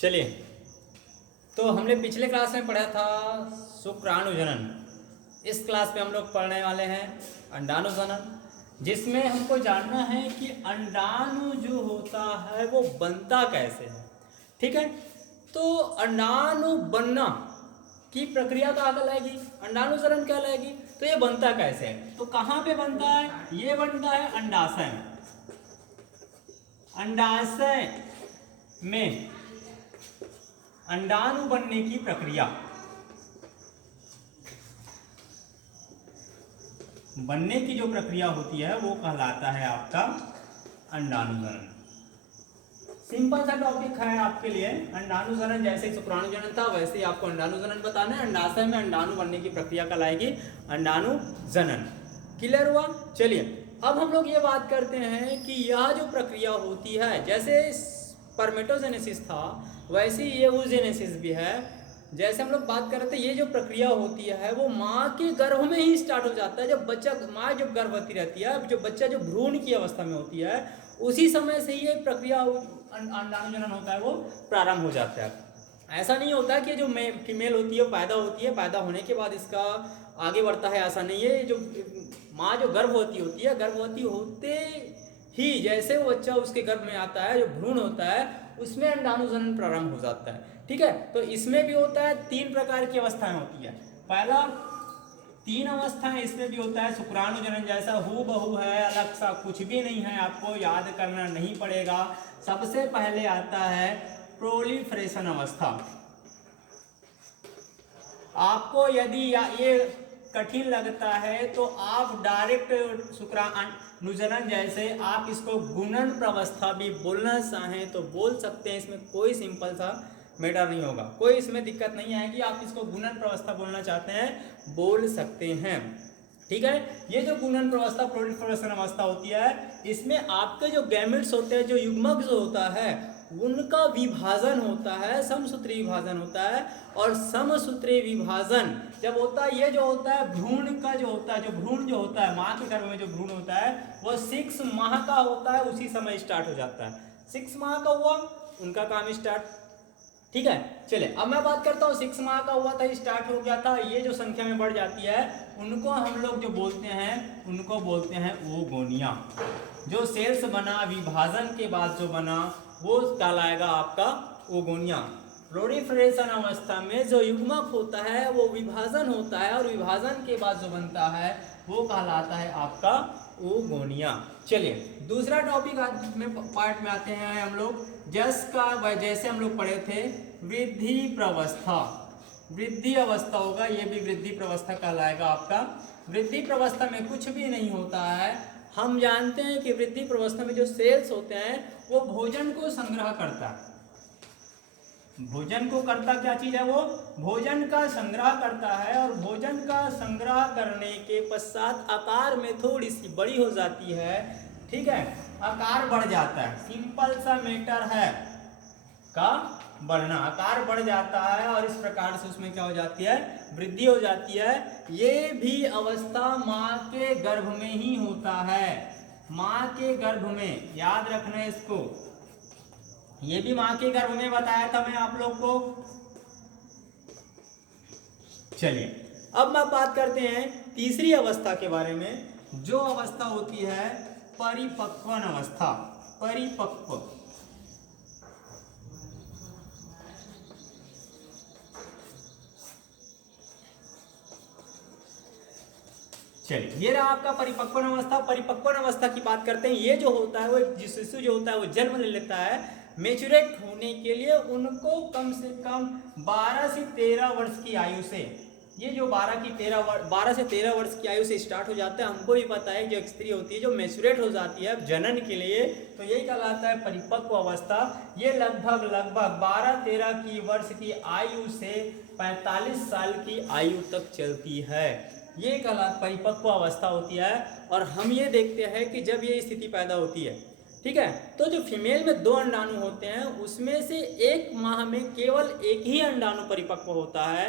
चलिए, तो हमने पिछले क्लास में पढ़ा था शुक्राणुजनन। इस क्लास में हम लोग पढ़ने वाले हैं अंडाणुजनन, जिसमें हमको जानना है कि अंडाणु जो होता है वो बनता कैसे है। ठीक है, तो अंडाणु बनना की प्रक्रिया कहाँ कहलाएगी? अंडाणुजनन कहलाएगी। तो ये बनता कैसे है? तो कहाँ पे बनता है? ये बनता है अंडाशय में। अंडाशय में अंडाणु बनने की प्रक्रिया, बनने की जो प्रक्रिया होती है वो कहलाता है आपका अंडाणुजनन। सिंपल सा टॉपिक है आपके लिए। अंडाणुजनन जैसे ही शुक्राणुजनन था वैसे ही आपको अंडाणुजनन बताना है। अंडाशय में अंडाणु बनने की प्रक्रिया कहलाएगी अंडाणुजनन। क्लियर हुआ? चलिए, अब हम लोग ये बात करते हैं कि यह जो प्रक्रिया होती है, जैसे स्पर्मेटोजेनेसिस था वैसे ही ये ooजेनेसिस भी है। जैसे हम लोग बात कर रहे थे, ये जो प्रक्रिया होती है वो माँ के गर्भ में ही स्टार्ट हो जाता है। जब बच्चा, माँ जब गर्भवती रहती है, जो बच्चा जो भ्रूण की अवस्था में होती है, उसी समय से ये प्रक्रिया अंडाणुजनन होता है वो प्रारंभ हो जाता है। ऐसा नहीं होता कि जो फीमेल होती है पैदा होती है, पैदा होने के बाद इसका आगे बढ़ता है, ऐसा नहीं है। जो माँ जो गर्भवती होती है, गर्भवती होते ही जैसे वो बच्चा उसके गर्भ में आता है, जो भ्रूण होता है उसमें अंडाणुजनन प्रारंभ हो जाता है। ठीक है, तो इसमें भी होता है, 3 प्रकार की अवस्थाएं होती है। पहला 3 अवस्थाएं इसमें भी होता है। शुक्राणुजनन जैसा हूबहू है, अलग सा कुछ भी नहीं है, आपको याद करना नहीं पड़ेगा। सबसे पहले आता है प्रोलिफरेशन अवस्था। आपको यदि ये कठिन लगता है तो आप डायरेक्ट शुक्राणुजनन जैसे आप इसको गुणन प्रवस्था भी बोलना चाहें तो बोल सकते हैं। इसमें कोई सिंपल सा मैटर नहीं होगा, कोई इसमें दिक्कत नहीं आएगी। आप इसको गुणन प्रवस्था बोलना चाहते हैं बोल सकते हैं। ठीक है, ये जो गुणन प्रवस्था प्रोलिफरेशन अवस्था होती है, इसमें आपके जो गैमेट्स होते हैं, जो युग्मक जो होता है उनका विभाजन होता है, समसूत्री विभाजन होता है। और समसूत्री विभाजन जब होता है, ये जो होता है भ्रूण का जो होता है, जो भ्रूण जो होता है माँ के गर्भ में जो भ्रूण होता है वो 6 माह का होता है, उसी समय स्टार्ट हो जाता है। 6 माह का हुआ उनका काम स्टार्ट। ठीक है, चलिए अब मैं बात करता हूँ 6 माह का हुआ था, स्टार्ट हो गया था, ये जो संख्या में बढ़ जाती है उनको हम लोग जो बोलते हैं उनको बोलते हैं ओगोनिया। जो सेल्स बना विभाजन के बाद जो बना वो कहलाएगा आपका ओगोनिया। प्रोलिफरेशन अवस्था में जो युग्मक होता है वो विभाजन होता है, और विभाजन के बाद जो बनता है वो कहलाता है आपका ओगोनिया। चलिए दूसरा टॉपिक आज में पार्ट में आते हैं हम लोग। जैसे हम लोग पढ़े थे वृद्धि प्रवस्था, वृद्धि अवस्था होगा, ये भी वृद्धि प्रवस्था कहलाएगा आपका। वृद्धि प्रवस्था में कुछ भी नहीं होता है। हम जानते हैं कि वृद्धि प्रवस्था में जो सेल्स होते हैं वो भोजन को संग्रह करता है। भोजन को करता क्या चीज है? वो भोजन का संग्रह करता है, और भोजन का संग्रह करने के पश्चात आकार में थोड़ी सी बड़ी हो जाती है। ठीक है, आकार बढ़ जाता है, सिंपल सा मैटर है का बढ़ना, आकार बढ़ जाता है और इस प्रकार से उसमें क्या हो जाती है? वृद्धि हो जाती है। ये भी अवस्था माँ के गर्भ में ही होता है, माँ के गर्भ में, याद रखना इसको। ये भी माँ के गर्भ में बताया था मैं आप लोग को। चलिए अब मैं बात करते हैं तीसरी अवस्था के बारे में, जो अवस्था होती है परिपक्वन अवस्था। परिपक्व, चलिए ये रहा आपका परिपक्वन अवस्था। परिपक्वन अवस्था की बात करते हैं। ये जो होता है वो शिशु जो होता है वो जन्म ले लेता है। मेचुरेट होने के लिए उनको कम से कम 12 से 13 वर्ष की आयु से, ये जो 12 से 13 वर्ष की आयु से स्टार्ट हो जाता है। हमको भी पता है जो स्त्री होती है जो मेचुरेट हो जाती है जनन के लिए, तो यही कहलाता है परिपक्व अवस्था। ये लगभग 12-13 की वर्ष की आयु से 45 साल की आयु तक चलती है। ये परिपक्व अवस्था होती है। और हम ये देखते हैं कि जब ये स्थिति पैदा होती है, ठीक है, तो जो फीमेल में 2 अंडाणु होते हैं उसमें से 1 माह में केवल एक ही अंडाणु परिपक्व होता है,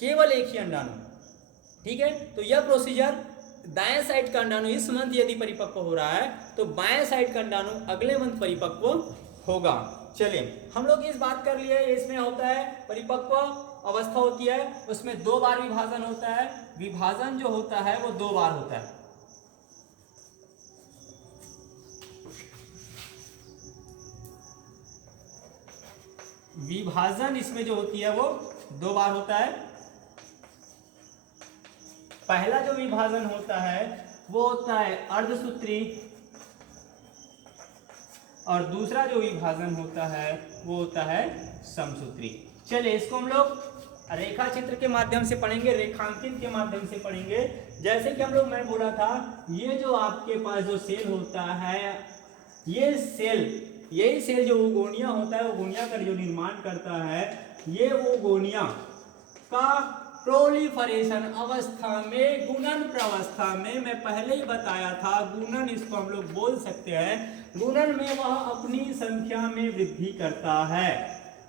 केवल एक ही अंडाणु। ठीक है, तो यह प्रोसीजर, दाएं साइड का अंडाणु इस मंथ यदि परिपक्व हो रहा है तो बाएं साइड का अंडाणु अगले मंथ परिपक्व होगा। चलिए हम लोग इस बात कर लिए, इसमें होता है परिपक्व अवस्था होती है, उसमें 2 बार विभाजन होता है। विभाजन जो होता है वो 2 बार होता है। विभाजन इसमें जो होती है वो 2 बार होता है। पहला जो विभाजन होता है वो होता है अर्धसूत्री, और दूसरा जो विभाजन होता है वो होता है समसूत्री। चलिए इसको हम लोग रेखा चित्र के माध्यम से पढ़ेंगे, रेखांकित के माध्यम से पढ़ेंगे। जैसे कि हम लोग, मैं बोला था, ये जो आपके पास जो सेल होता है, ये सेल, यही सेल जो ओगोनिया होता है, ओगोनिया का जो निर्माण करता है, ये ओगोनिया का प्रोलिफरेशन अवस्था में, गुणन प्रवस्था में, मैं पहले ही बताया था, गुणन इसको हम लोग बोल सकते हैं। गुणन में वह अपनी संख्या में वृद्धि करता है,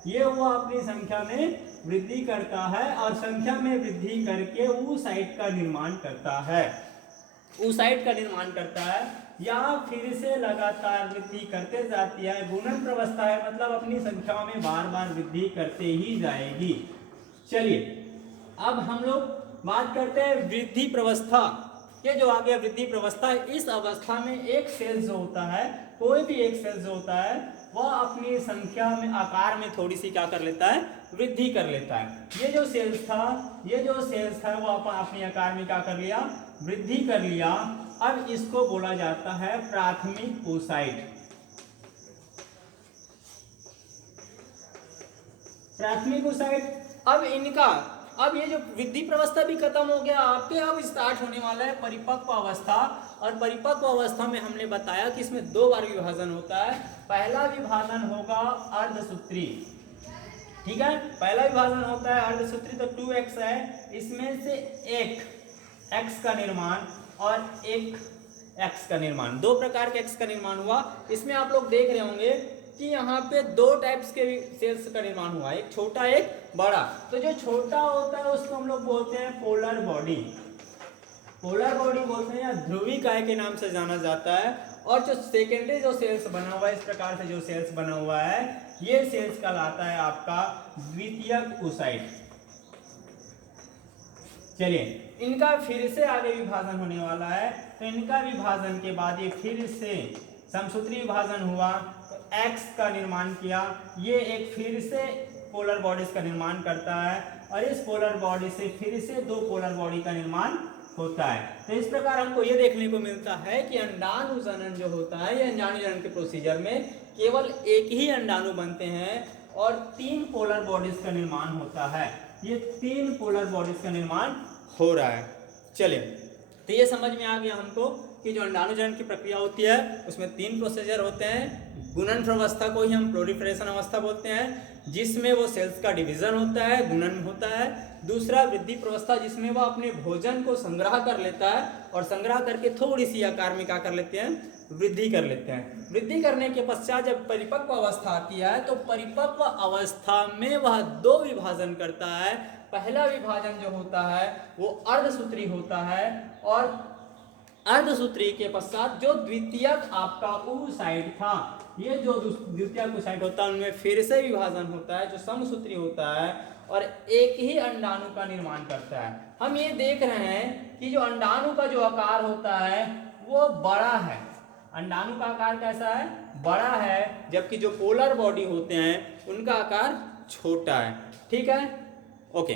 ये वह अपनी संख्या में वृद्धि करता है, और संख्या में वृद्धि करके oocyte का निर्माण करता है, oocyte का निर्माण करता है, या फिर से लगातार वृद्धि करते जाती है। गुणन प्रवस्था है मतलब अपनी संख्या में बार बार वृद्धि करते ही जाएगी। चलिए अब हम लोग बात करते हैं वृद्धि प्रवस्था। ये जो आ गया वृद्धि प्रवस्था है, इस अवस्था में एक सेल जो होता है, कोई भी एक सेल जो होता है, वह अपनी संख्या में, आकार में थोड़ी सी क्या कर लेता है, वृद्धि कर लेता है। ये जो सेल्स था वो अपने आकार में क्या कर लिया, वृद्धि कर लिया। अब इसको बोला जाता है प्राथमिक oocyte। प्राथमिक oocyte। अब ये जो वृद्धि प्रवस्था भी खत्म हो गया आपके, अब स्टार्ट होने वाला है परिपक्व अवस्था। और परिपक्व अवस्था में हमने बताया कि इसमें 2 बार विभाजन होता है। पहला विभाजन होगा अर्धसूत्री, ठीक है, पहला विभाजन होता है अर्धसूत्री, तो 2x है, इसमें से एक x का निर्माण और एक x का निर्माण, 2 प्रकार के x का निर्माण हुआ। इसमें आप लोग देख रहे होंगे कि यहाँ पे 2 टाइप्स के सेल्स का निर्माण हुआ, एक छोटा एक बड़ा। तो जो छोटा होता है उसको हम लोग बोलते हैं पोलर बॉडी, पोलर बॉडी बोलते हैं, या ध्रुवीकाय के नाम से जाना जाता है। और जो सेकेंडरी जो सेल्स बना हुआ है, इस प्रकार से जो सेल्स बना हुआ है, ये सेल्स कहलाता है आपका द्वितीयक oocyte। चलिए इनका फिर से आगे विभाजन होने वाला है, तो इनका विभाजन के बाद ये फिर से समसूत्री विभाजन हुआ, तो X का निर्माण किया, ये एक फिर से पोलर बॉडीज का निर्माण करता है, और इस पोलर बॉडी से फिर से 2 पोलर बॉडी का निर्माण होता है। तो इस प्रकार हमको ये देखने को मिलता है कि अंडाणु जनन जो होता है, ये अंडाणु जनन के प्रोसीजर में केवल एक ही अंडाणु बनते हैं और 3 पोलर बॉडीज का निर्माण होता है। ये 3 पोलर बॉडीज का निर्माण हो रहा है। चलिए तो ये समझ में आ गया हमको कि जो अंडाणु जनन की प्रक्रिया होती है उसमें 3 प्रोसीजर होते हैं। गुणन अवस्था को ही हम प्रोलिफरेशन अवस्था बोलते हैं, जिसमें वो सेल्स का डिवीजन होता है, गुणन होता है। दूसरा वृद्धि प्रवस्था, जिसमें वो अपने भोजन को संग्रह कर लेता है, और संग्रह करके थोड़ी सी आकार में क्या कर लेते हैं, वृद्धि कर लेते हैं। वृद्धि करने के पश्चात जब परिपक्व अवस्था आती है, तो परिपक्व अवस्था में वह 2 विभाजन करता है। पहला विभाजन जो होता है वो अर्धसूत्री होता है, और अर्धसूत्री के पश्चात जो द्वितीयक आपका oocyte था, ये जो द्वितीयक oocyte होता है, उनमें फिर से विभाजन होता है जो समसूत्री होता है, और एक ही अंडाणु का निर्माण करता है। हम ये देख रहे हैं कि जो अंडाणु का जो आकार होता है वो बड़ा है, अंडाणु का आकार कैसा है, बड़ा है, जबकि जो पोलर बॉडी होते हैं उनका आकार छोटा है। ठीक है, ओके।